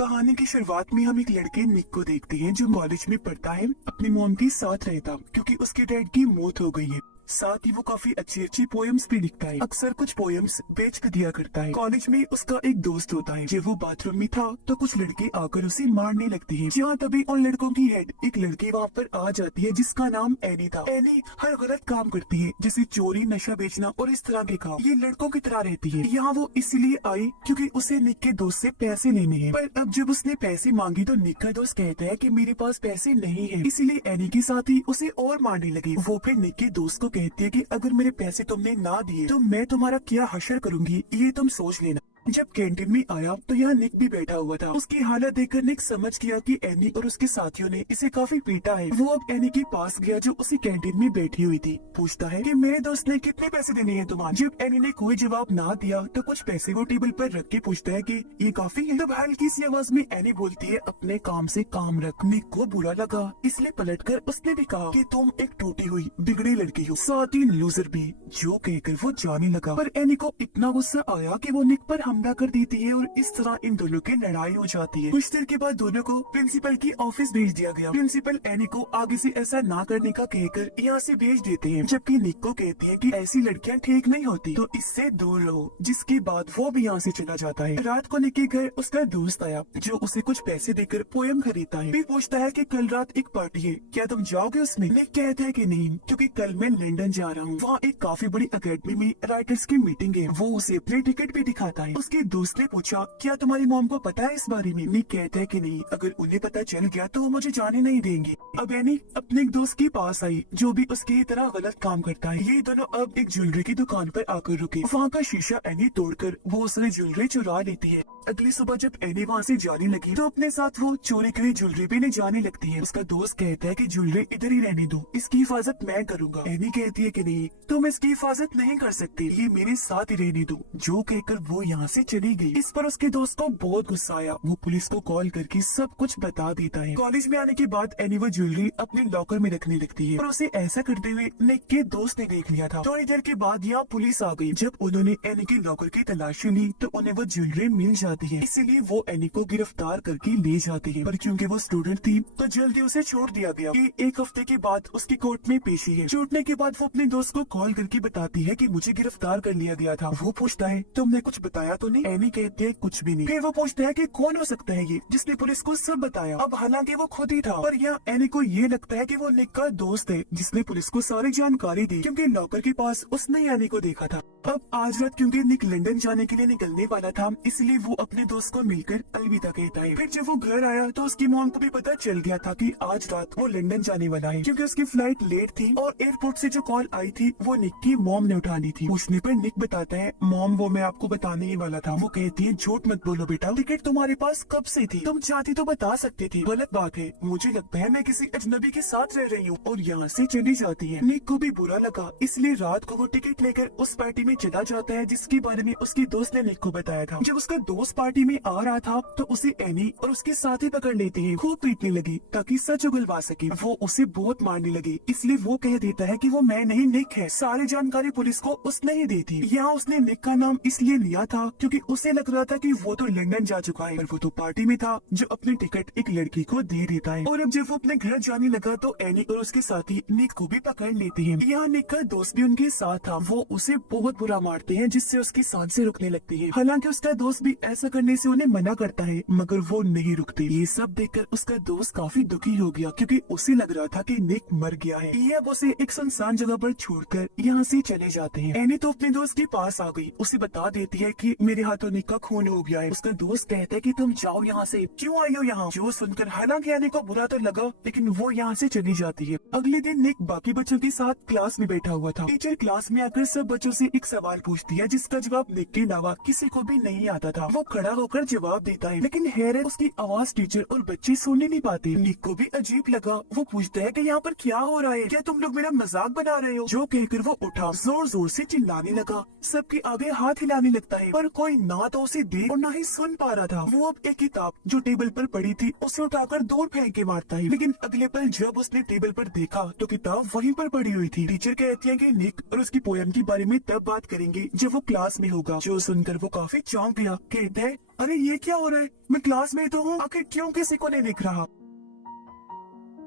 कहानी की शुरुआत में हम एक लड़के निक को देखते हैं जो कॉलेज में पढ़ता है, अपनी मॉम के साथ रहता क्योंकि उसके डैड की मौत हो गई है। साथ ही वो काफी अच्छी अच्छी पोएम्स भी लिखता है, अक्सर कुछ पोएम्स बेच कर दिया करता है। कॉलेज में उसका एक दोस्त होता है। जब वो बाथरूम में था तो कुछ लड़के आकर उसे मारने लगते हैं। जहाँ तभी उन लड़कों की हेड एक लड़की वहाँ पर आ जाती है जिसका नाम एनी था। एनी हर गलत काम करती है, जैसे चोरी, नशा बेचना और इस तरह के काम। ये लड़कों की तरह रहती है। यहाँ वो इसलिए आई क्योंकि उसे निक के दोस्त से पैसे लेने हैं। पर अब जब उसने पैसे मांगे तो निक का दोस्त कहता है कि मेरे पास पैसे नहीं है, इसीलिए एनी के साथ ही उसे और मारने लगे। वो फिर निक के दोस्त को कहती है कि अगर मेरे पैसे तुमने ना दिए तो मैं तुम्हारा क्या हशर करूंगी, ये तुम सोच लेना। जब कैंटीन में आया तो यहाँ निक भी बैठा हुआ था। उसकी हालत देखकर निक समझ गया कि एनी और उसके साथियों ने इसे काफी पीटा है। वो अब एनी के पास गया जो उसी कैंटीन में बैठी हुई थी। पूछता है कि मेरे दोस्त ने कितने पैसे देने हैं तुम्हारे। जब एनी ने कोई जवाब ना दिया तो कुछ पैसे वो टेबल पर रख के पूछता है कि ये काफी है। तब हल्की सी आवाज में एनी बोलती है अपने काम से काम रख। निक को बुरा लगा, इसलिए पलटकर उसने भी कहा कि तुम एक टूटी हुई बिगड़ी लड़की हो, साथ ही लूजर भी। जो कहकर वो जाने लगा, पर एनी को इतना गुस्सा आया कि वो निक पर हमला कर देती है और इस तरह इन दोनों की लड़ाई हो जाती है। कुछ देर के बाद दोनों को प्रिंसिपल की ऑफिस भेज दिया गया। प्रिंसिपल एनी को आगे से ऐसा ना करने का कहकर यहाँ से भेज देते हैं, जबकि निक को कहते हैं कि ऐसी लड़कियाँ ठीक नहीं होती तो इससे दूर रहो। जिसके बाद वो भी यहाँ से चला जाता है। रात को निक के घर उसका दोस्त आया जो उसे कुछ पैसे देकर पोएम खरीदता है। फिर पूछता है कि कल रात एक पार्टी है, क्या तुम जाओगे उसमें। निक कहता है कि नहीं, क्योंकि कल मैं लंदन जा रहा हूँ। वहाँ एक काफी बड़ी अकेडमी में राइटर्स की मीटिंग है। वो उसे अपनी टिकट भी दिखाता है। उसके दोस्त ने पूछा क्या तुम्हारी मॉम को पता है इस बारे में। निक कहता है कि नहीं, अगर उन्हें पता चल गया तो वो मुझे जाने नहीं देंगे। अब एनी अपने एक दोस्त के पास आई जो भी उसकी तरह गलत काम करता है। ये दोनों अब एक ज्वेलरी की दुकान पर आकर रुके। वहाँ का शीशा एनी तोड़कर वो उसने ज्वेलरी चुरा लेती है। अगली सुबह जब एनी वहाँ से जाने लगी तो अपने साथ वो चोरी की ज्वेलरी भी ले जाने लगती है। उसका दोस्त कहता है कि ज्वेलरी इधर ही रहने दो, इसकी हिफाजत मैं करूँगा। एनी कहती है कि नहीं, तुम इसकी हिफाजत नहीं कर सकते, ये मेरे साथ ही रहने दो। जो कहकर वो यहाँ से चली गई। इस पर उसके दोस्त को बहुत गुस्सा आया। वो पुलिस को कॉल करके सब कुछ बता देता है। कॉलेज में आने के बाद एनी वो ज्वेलरी अपने लॉकर में रखने लगती है और उसे ऐसा करते हुए निक के दोस्त ने देख लिया था। थोड़ी देर के बाद यहाँ पुलिस आ गई। जब उन्होंने एनी के लॉकर की तलाशी ली तो उन्हें वो ज्वेलरी मिल जाती है, इसीलिए वो एनी को गिरफ्तार करके ले जाते हैं। पर क्योंकि वो स्टूडेंट थी तो जल्दी उसे छोड़ दिया गया। एक हफ्ते के बाद उसकी कोर्ट में पेशी है। छूटने के बाद वो अपने दोस्त को कॉल करके बताती है कि मुझे गिरफ्तार कर लिया गया था। वो पूछता है तुमने कुछ बताया तो नहीं। एनी कहती है कुछ भी नहीं। फिर वो पूछता है कि कौन हो सकता है ये जिसने पुलिस को सब बताया। अब हालांकि वो खुद ही था, पर यहाँ एनी को ये लगता है कि वो निक का दोस्त है जिसने पुलिस को सारी जानकारी दी, क्योंकि लॉकर के पास उसने एनी को देखा था। अब आज रात क्योंकि निक लंदन जाने के लिए निकलने वाला था, इसलिए वो अपने दोस्त को मिलकर अलविदा कहता है। फिर जब वो घर आया तो उसकी मॉम को भी पता चल गया था कि आज रात वो लंदन जाने वाला है, क्योंकि उसकी फ्लाइट लेट थी और एयरपोर्ट से जो कॉल आई थी वो निक की मॉम ने उठानी थी। पूछने पर निक बताता है मॉम वो मैं आपको बताने ही वाला था। वो कहती है झूठ मत बोलो बेटा, टिकट तुम्हारे पास कब से थी, तुम चाहती तो बता सकती थी। गलत बात है, मुझे लगता है मैं किसी अजनबी के साथ रह रही हूँ, और यहाँ से चली जाती है। निक को भी बुरा लगा, इसलिए रात को वो टिकट लेकर उस पार्टी में चला जाता है जिसके बारे में उसके दोस्त ने निक को बताया था। जब उसका दोस्त पार्टी में आ रहा था तो उसे एनी और उसके साथी पकड़ लेते हैं। खूब पीटने लगी ताकि सच उगलवा सके। वो उसे बहुत मारने लगी, इसलिए वो कह देता है कि वो मैं नहीं निक है। सारी जानकारी पुलिस को उसने ही दी थी। यहाँ उसने निक का नाम इसलिए लिया था क्योंकि उसे लग रहा था कि वो तो लंदन जा चुका है, पर वो तो पार्टी में था जो अपनी टिकट एक लड़की को दे देता है। और अब जब वो अपने घर जाने लगा तो एनी और उसके साथी निक को भी पकड़ लेते हैं। यहाँ निक का दोस्त भी उनके साथ था। वो उसे बहुत बुरा मारते हैं जिससे उसकी सांसें रुकने लगती है। हालांकि उसका दोस्त भी ऐसा करने से उन्हें मना करता है, मगर वो नहीं रुकते। ये सब देखकर उसका दोस्त काफी दुखी हो गया क्योंकि उसे लग रहा था कि निक मर गया है। ये अब उसे एक सुनसान जगह पर छोड़कर यहाँ से चले जाते हैं। एनी तो अपने दोस्त के पास आ गई। उसे बता देती है कि मेरे हाथों निक का खून हो गया है। उसका दोस्त कहता है कि तुम जाओ यहाँ से, क्यों आई हो यहाँ। जो सुनकर हालांकि एनी को बुरा तो लगा, लेकिन वो यहाँ से चली जाती है। अगले दिन निक बाकी बच्चों के साथ क्लास में बैठा हुआ था। टीचर क्लास में आकर सब बच्चों से एक सवाल पूछती है जिसका जवाब निक के अलावा किसी को भी नहीं आता था। वो खड़ा होकर जवाब देता है, लेकिन हैरत उसकी आवाज टीचर और बच्चे सुनने नहीं पाते। निक को भी अजीब लगा। वो पूछता है कि यहाँ पर क्या हो रहा है, क्या तुम लोग मेरा मजाक बना रहे हो। जो कहकर वो उठा, जोर जोर से चिल्लाने लगा, सबके आगे हाथ हिलाने लगता है, पर कोई ना तो उसे देख और ना ही सुन पा रहा था। वो अब एक किताब जो टेबल पर पड़ी थी उसे उठाकर दूर फेंक के मारता है, लेकिन अगले पल जब उसने टेबल पर देखा तो किताब वहीं पर पड़ी हुई थी। टीचर कहती है कि निक और उसकी पोयम के बारे में तब बात करेंगे जब वो क्लास में होगा। जो सुनकर वो काफी चौंक गया। कहता है, अरे ये क्या हो रहा है, मैं क्लास में तो हूँ, आखिर क्यों किसी को नहीं दिख रहा।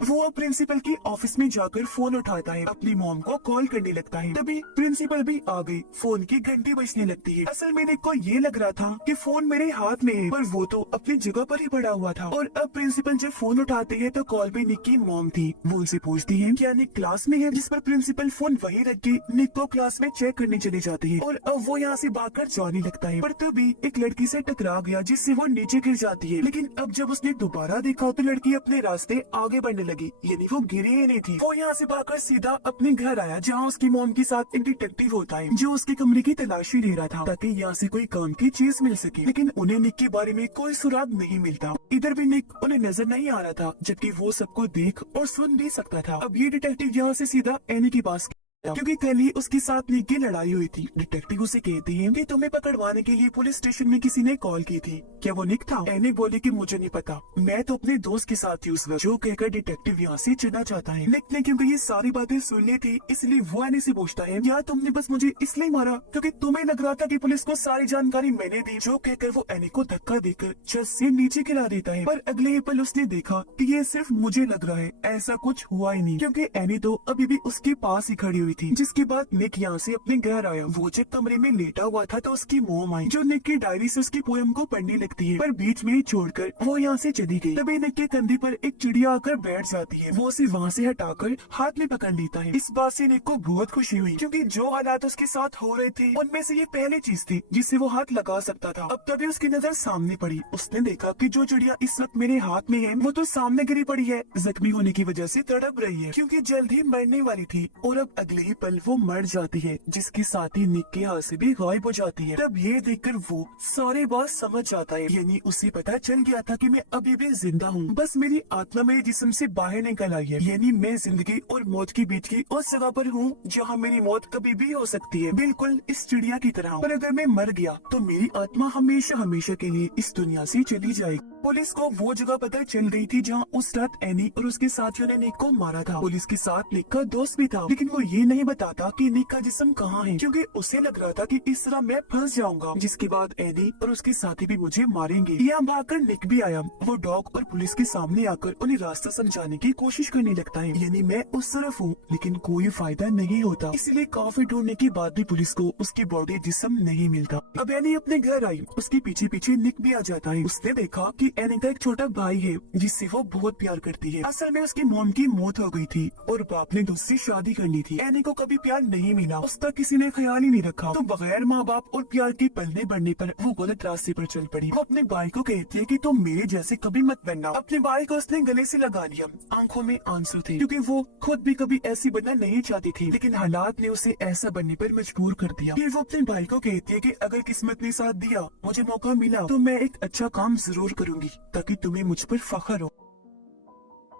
वो अब प्रिंसिपल के ऑफिस में जाकर फोन उठाता है, अपनी मॉम को कॉल करने लगता है। तभी प्रिंसिपल भी आ गई। फोन की घंटी बजने लगती है। असल में निक को ये लग रहा था कि फोन मेरे हाथ में है, पर वो तो अपनी जगह पर ही पड़ा हुआ था। और अब प्रिंसिपल जब फोन उठाते हैं तो कॉल पे निक की मॉम थी। वो उनसे पूछती है क्या निक क्लास में है, जिस पर प्रिंसिपल फोन वहीं रख के निक को क्लास में चेक करने चले जाते हैं। और अब वो यहाँ से भागकर जाने लगता है, पर तभी एक लड़की से टकरा गया जिससे वो नीचे गिर जाती है। लेकिन अब जब उसने दोबारा देखा तो लड़की अपने रास्ते आगे बढ़ने लगी, यानी वो गिरी ही नहीं थी। वो यहाँ से भागकर सीधा अपने घर आया, जहाँ उसकी मॉम के साथ एक डिटेक्टिव होता है जो उसके कमरे की तलाशी ले रहा था ताकि यहाँ से कोई काम की चीज मिल सके। लेकिन उन्हें निक के बारे में कोई सुराग नहीं मिलता। इधर भी निक उन्हें नजर नहीं आ रहा था, जबकि वो सबको देख और सुन भी सकता था। अब ये डिटेक्टिव यहाँ से सीधा एनी के पास, क्योंकि कल ही उसके साथ निक की लड़ाई हुई थी। डिटेक्टिव उसे कहती है कि तुम्हें पकड़वाने के लिए पुलिस स्टेशन में किसी ने कॉल की थी, क्या वो निक था। एनी बोली कि मुझे नहीं पता, मैं तो अपने दोस्त के साथ थी उस वक्त। जो कहकर डिटेक्टिव यहाँ से चला जाता है। निक ने क्योंकि ये सारी बातें सुन ली थी, इसलिए वो एनी से पूछता है, क्या तुमने बस मुझे इसलिए मारा क्योंकि तुम्हें लग रहा था कि पुलिस को सारी जानकारी मैंने दी। जो कहकर वो एनी को धक्का देकर छत से नीचे गिरा देता है। पर अगले ही पल उसने देखा कि ये सिर्फ मुझे लग रहा है, ऐसा कुछ हुआ ही नहीं, क्योंकि एनी तो अभी भी उसके पास ही खड़ी हुई थी। जिसके बाद निक यहाँ से अपने घर आया। वो जब कमरे में लेटा हुआ था तो उसकी मॉम आई, जो निक की डायरी से उसकी पोयम को पढ़ने लगती है, पर बीच में ही छोड़कर वो यहाँ से चली गई। तभी निक के कंधे पर एक चिड़िया आकर बैठ जाती है। वो उसे वहाँ से हटाकर हाथ में पकड़ लेता है। इस बात से निक को बहुत खुशी हुई, क्योंकि जो हालात उसके साथ हो रहे थे उनमें से ये पहली चीज थी जिससे वो हाथ लगा सकता था। अब तभी उसकी नजर सामने पड़ी। उसने देखा कि जो चिड़िया इस वक्त मेरे हाथ में है वो तो सामने गिरी पड़ी है, जख्मी होने की वजह से तड़प रही है, क्योंकि जल्द ही मरने वाली थी। और अब अगले ही पल वो मर जाती है, जिसके साथ ही निक के हाथ से भी गायब हो जाती है। तब ये देखकर वो सारी बात समझ जाता है, यानी उसे पता चल गया था कि मैं अभी भी जिंदा हूँ, बस मेरी आत्मा मेरे जिस्म से बाहर निकल आई है। यानी मैं जिंदगी और मौत के बीच की उस जगह पर हूँ जहाँ मेरी मौत कभी भी हो सकती है, बिल्कुल इस चिड़िया की तरह। पर अगर मैं मर गया तो मेरी आत्मा हमेशा हमेशा के लिए इस दुनिया से चली जाएगी। पुलिस को वो जगह पता चल गई थी जहाँ उस रात एनी और उसके साथियों ने निक को मारा था। पुलिस के साथ निक का दोस्त भी था, लेकिन वो ये नहीं बताता कि निक का जिस्म कहाँ है, क्योंकि उसे लग रहा था कि इस तरह मैं फंस जाऊंगा, जिसके बाद एनी और उसके साथी भी मुझे मारेंगे। यहाँ भागकर निक भी आया। वो डॉग और पुलिस के सामने आकर उन्हें रास्ता समझाने की कोशिश करने लगता है, यानी मैं उस तरफ हूँ, लेकिन कोई फायदा नहीं होता। इसलिए काफी ढूंढने के बाद भी पुलिस को उसकी बॉडी जिस्म नहीं मिलता। अब एनी अपने घर आई, उसके पीछे पीछे निक भी आ जाता है। उसने देखा कि एनी का एक छोटा भाई है जिससे वो बहुत प्यार करती है। असल में उसकी मॉम की मौत हो गई थी और बाप ने दूसरी शादी कर ली थी। एनी को कभी प्यार नहीं मिला, उसका किसी ने ख्याल ही नहीं रखा, तो बगैर माँ बाप और प्यार के पलने बढ़ने पर वो गलत रास्ते पर चल पड़ी। वो अपने भाई को कहती है कि तुम मेरे जैसे कभी मत बनना। अपने भाई को उसने गले से लगा लिया। आंखों में आंसू थे, क्योंकि वो खुद भी कभी ऐसी बनना नहीं चाहती थी, लेकिन हालात ने उसे ऐसा बनने पर मजबूर कर दिया। फिर वो अपने भाई को कहती है कि अगर किस्मत ने साथ दिया, मुझे मौका मिला, तो मैं एक अच्छा काम जरूर करूंगी ताकि तुम्हें मुझ पर फख्र हो।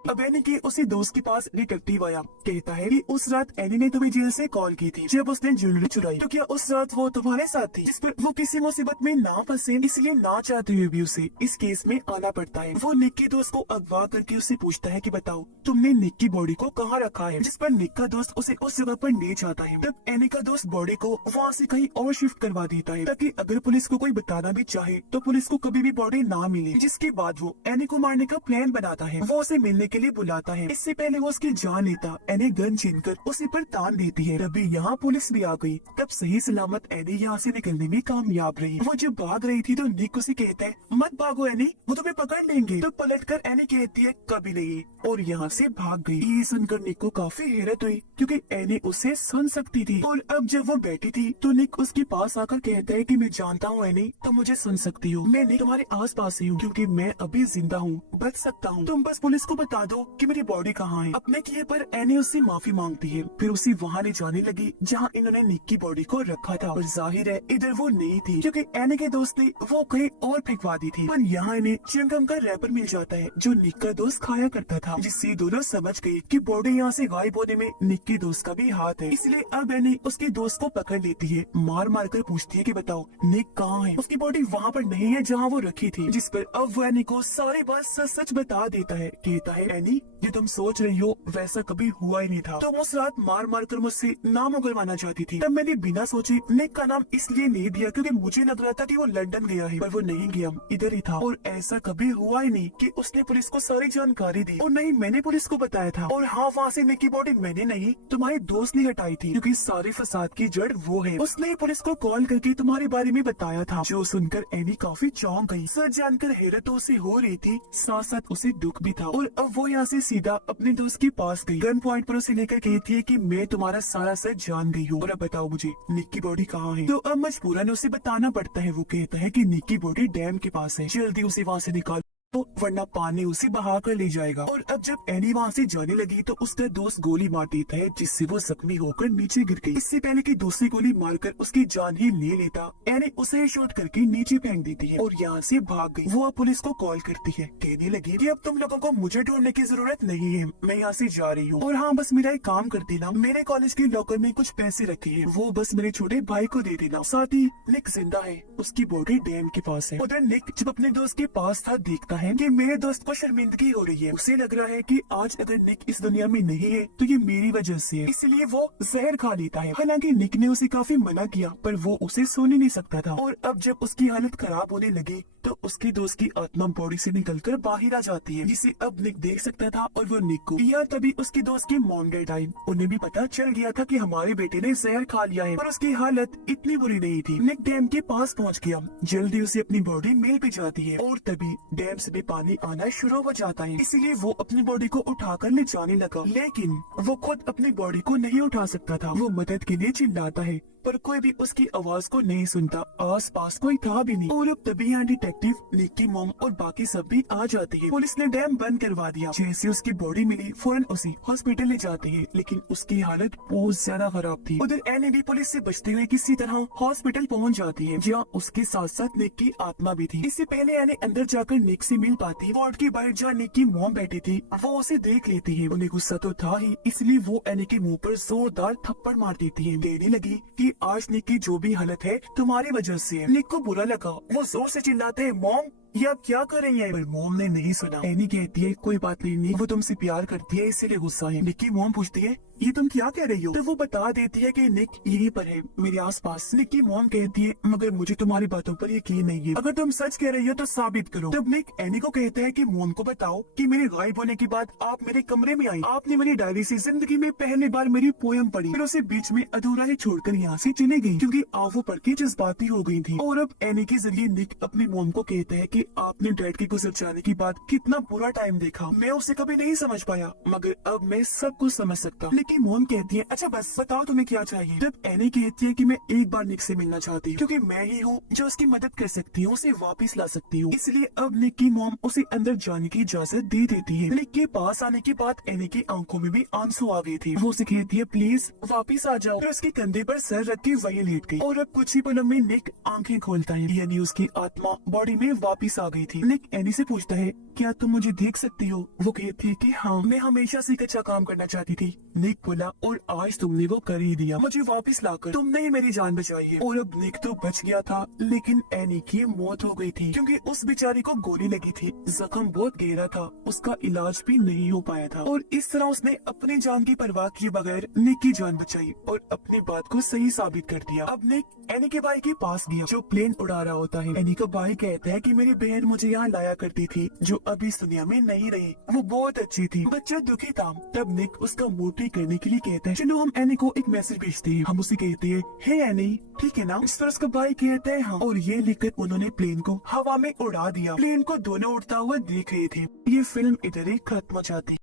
अब एनी के उसी दोस्त के पास डिटेक्टिव आया। कहता है कि उस रात एनी ने तुम्हें जेल से कॉल की थी जब उसने ज्वेलरी चुराई, तो क्या उस रात वो तुम्हारे साथ थी, जिस पर वो किसी मुसीबत में ना फंसे, इसलिए ना चाहते हुए भी उसे इस केस में आना पड़ता है। वो निक के दोस्त को अगवा करके उससे पूछता है कि बताओ तुमने निक की बॉडी को कहाँ रखा है, जिस पर निक का दोस्त उसे उस जगह पर ले जाता है। तब एनी का दोस्त बॉडी को वहाँ से कहीं और शिफ्ट करवा देता है, ताकि अगर पुलिस को कोई बताना भी चाहे तो पुलिस को कभी भी बॉडी ना मिले। जिसके बाद वो एनी को मारने का प्लान बनाता है। वो उसे मिलने के लिए बुलाता है। इससे पहले वो उसकी जान लेता एनी गन छीनकर उसी पर तान देती है। तभी यहाँ पुलिस भी आ गई। तब सही सलामत एनी यहाँ से निकलने में कामयाब रही। वो जब भाग रही थी तो निक उसे कहता है मत भागो एनी, वो तुम्हें पकड़ लेंगे। तो पलटकर एनी कहती है कभी नहीं, और यहाँ से भाग गई। ये सुनकर निक को काफी हैरत हुई, क्योंकि एनी उसे सुन सकती थी। और अब जब वो बैठी थी तो निक उसके पास आकर कहता है कि मैं जानता हूँ एनी, तुम मुझे सुन सकती हो, मैं तुम्हारे आस पास ही हूँ, क्योंकि मैं अभी जिंदा हूँ, बच सकता हूँ। तुम बस पुलिस को बता बता दो कि मेरी बॉडी कहाँ है। अपने किए पर एनी उससे माफी मांगती है, फिर उसे वहाँ ले जाने लगी जहाँ इन्होंने निक की बॉडी को रखा था। और जाहिर है इधर वो नहीं थी, क्योंकि एनी के दोस्त ने वो कहीं और फेंकवा दी थी। पर यहाँ इन्हें चिंगम का रैपर मिल जाता है जो निक का दोस्त खाया करता था, जिससे दोनों समझ गए कि बॉडी यहाँ से गायब होने में निक के दोस्त का भी हाथ है। इसलिए अब एनी उसके दोस्त को पकड़ लेती है, मार मार कर पूछती है कि बताओ निक कहाँ है। उसकी बॉडी वहाँ पर नहीं है जहाँ वो रखी थी, जिस पर अब वो एनी को सारी बात सच सच बता देता है। कहता है एनी जो तुम सोच रही हो वैसा कभी हुआ ही नहीं था, तुम उस रात मार मार कर मुझसे नाम उगलवाना चाहती थी। तब मैंने बिना सोचे निक का नाम इसलिए नहीं दिया क्योंकि मुझे लग रहा था कि वो लंदन गया है, पर वो नहीं गया, इधर ही था। और ऐसा कभी हुआ ही नहीं कि उसने पुलिस को सारी जानकारी दी, और नहीं मैंने पुलिस को बताया था। और हाँ, वहाँ से निक की बॉडी मैंने नहीं तुम्हारे दोस्त ने हटाई थी, क्योंकि सारे फसाद की जड़ वो है। उसने पुलिस को कॉल करके तुम्हारे बारे में बताया था, जो सुनकर एनी काफी चौंक गई। सच जानकर हैरत उसे हो रही थी, साथ साथ उसे दुख भी था। और अब वो यहाँ से सीधा अपने दोस्त के पास गई, गन पॉइंट पर उसे लेकर कहती है कि मैं तुम्हारा सारा सच जान गई हूँ, और अब बताओ मुझे निक की बॉडी कहाँ है। तो अब मजबूरन उसे बताना पड़ता है। वो कहता है कि निक की बॉडी डैम के पास है, जल्दी उसे वहाँ से निकाल, वरना पानी उसे बहा कर ले जाएगा। और अब जब एनी वहाँ से जाने लगी तो उसका दोस्त गोली मार देता है, जिससे वो जख्मी होकर नीचे गिर गई। इससे पहले कि दूसरी गोली मारकर उसकी जान ही ले लेता, एनी उसे शूट करके नीचे फेंक देती है और यहाँ से भाग गई। वो अब पुलिस को कॉल करती है, कहने लगी कि अब तुम लोगों को मुझे ढूंढने की जरूरत नहीं है, मैं यहाँ से जा रही हूँ। और हाँ, बस मेरा एक काम कर देना, मेरे कॉलेज के लॉकर में कुछ पैसे रखे हैं, वो बस मेरे छोटे भाई को दे देना। साथ ही निक जिंदा है, उसकी बॉडी डैम के पास है। उधर निक जब अपने दोस्त के पास था, देखता है कि मेरे दोस्त को शर्मिंदगी हो रही है। उसे लग रहा है कि आज अगर निक इस दुनिया में नहीं है तो ये मेरी वजह से है, इसलिए वो जहर खा लेता है। हालांकि निक ने उसे काफी मना किया, पर वो उसे सोने नहीं सकता था। और अब जब उसकी हालत खराब होने लगी तो उसके दोस्त की आत्मा बॉडी से निकलकर बाहर आ जाती है, जिसे अब निक देख सकता था। और वो निक को यहाँ तभी उसके दोस्त की मॉम डेड आई। उन्हें भी पता चल गया था कि हमारे बेटे ने जहर खा लिया है, पर उसकी हालत इतनी बुरी नहीं थी। निक डैम के पास पहुँच गया, जल्दी उसे अपनी बॉडी मेल पे जाती है, और तभी डैम से भी पानी आना शुरू हो जाता है। इसीलिए वो अपनी बॉडी को उठाकर ले जाने लगा, लेकिन वो खुद अपनी बॉडी को नहीं उठा सकता था। वो मदद के लिए चिल्लाता है, पर कोई भी उसकी आवाज को नहीं सुनता, आस पास कोई था भी नहीं। और अब तभी यहाँ डिटेक्टिव, निक की मॉम और बाकी सब भी आ जाती है। पुलिस ने डैम बंद करवा दिया। जैसे उसकी बॉडी मिली फौरन उसे हॉस्पिटल ले जाते हैं, लेकिन उसकी हालत बहुत ज्यादा खराब थी। उधर एनी भी पुलिस से बचते हुए किसी तरह हॉस्पिटल पहुँच जाती है, जहाँ उसके साथ साथ निक की आत्मा भी थी। इससे पहले एनी अंदर जाकर निक से मिल पाती, वार्ड के बाहर जहाँ निक की मॉम बैठी थी वो उसे देख लेती है। उन्हें गुस्सा तो था ही, इसलिए वो एनी के मुँह पर जोरदार थप्पड़ मार देती है। कहने लगी कि आज निक की जो भी हालत है तुम्हारी वजह से है। निक को बुरा लगा, वो जोर से चिल्लाते हैं, मॉम ये आप क्या कर रही है? पर मॉम ने नहीं सुना। एनी कहती है कोई बात नहीं निक, वो तुमसे प्यार करती है इसीलिए गुस्सा है। निक की मॉम पूछती है ये तुम क्या कह रही हो? तो वो बता देती है कि निक यहीं पर है मेरे आसपास। निक की मॉम कहती है मगर मुझे तुम्हारी बातों पर यकीन नहीं है, अगर तुम सच कह रही हो तो साबित करो। तब निक एनी को कहता है कि मॉम को बताओ कि मेरे गायब होने के बाद आप मेरे कमरे में आई, आपने मेरी डायरी से जिंदगी में पहली बार मेरी पोयम पढ़ी, फिर उसे बीच में अधूरा ही छोड़कर यहाँ से चली गई क्योंकि आप वो पढ़ के जज्बाती हो गई थी। और अब एनी के जरिए निक अपनी मॉम को कहता है कि आपने डैड के गुजर जाने के बाद कितना बुरा टाइम देखा, मैं उसे कभी नहीं समझ पाया, मगर अब मैं सब कुछ समझ सकता। लेकिन मॉम कहती है अच्छा बस बताओ तुम्हें क्या चाहिए। तब एनी कहती है कि मैं एक बार निक से मिलना चाहती हूँ, क्योंकि मैं ही हूँ जो उसकी मदद कर सकती हूँ, उसे वापस ला सकती हूँ। इसलिए अब निक की मॉम उसे अंदर जाने की इजाजत दे देती है। निक के पास आने के बाद एनी की आंखों में भी आंसू आ गए थे। वो उसे कहती है प्लीज वापिस आ जाओ, फिर उसके कंधे पर सर रख के वही लेट गई। और अब कुछ ही पलों में निक आंखें खोलता है, यानी उसकी आत्मा बॉडी में वापिस आ गई थी। निक एनी से पूछता है क्या तुम मुझे देख सकती हो? वो कहती है कि हाँ, मैं हमेशा से एक अच्छा काम करना चाहती थी। निक बोला और आज तुमने वो कर ही दिया, मुझे वापस लाकर तुमने ही मेरी जान बचाई है। और अब निक तो बच गया था, लेकिन एनी की मौत हो गई थी क्योंकि उस बेचारी को गोली लगी थी, जख्म बहुत गहरा था, उसका इलाज भी नहीं हो पाया था। और इस तरह उसने अपनी जान की परवाह किए बगैर निक की जान बचाई और अपनी बात को सही साबित कर दिया। अब निक एनी के भाई के पास गया जो प्लेन उड़ा रहा होता है। एनी का भाई कहता है कि मेरी बहन मुझे यहाँ लाया करती थी, जो अभी इस दुनिया में नहीं रही, वो बहुत अच्छी थी। बच्चा दुखी था। तब निक उसका मूड ठीक करने के लिए कहता है चलो हम एनी को एक मैसेज भेजते हैं। हम उसे कहते हैं हे एनी ठीक है ना? इस पर उसका भाई कहता है हाँ, और ये लिखकर उन्होंने प्लेन को हवा में उड़ा दिया। प्लेन को दोनों उड़ता हुआ देख रहे थे। ये फिल्म इधर ही खत्म हो जाती।